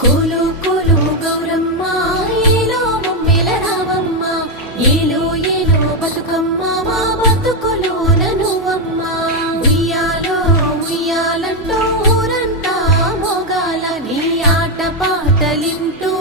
కోలు కోలు గౌరమ్మ ఏలో మమ్మెల రావమ్మ ఏలో ఏలో బతుకమ్మ మా బతుకులోన నువ్వమ్మ ఉయ్యాలో ఉయ్యాలంటూ ఊరంతా మోగాల నీ ఆట పాటలింటూ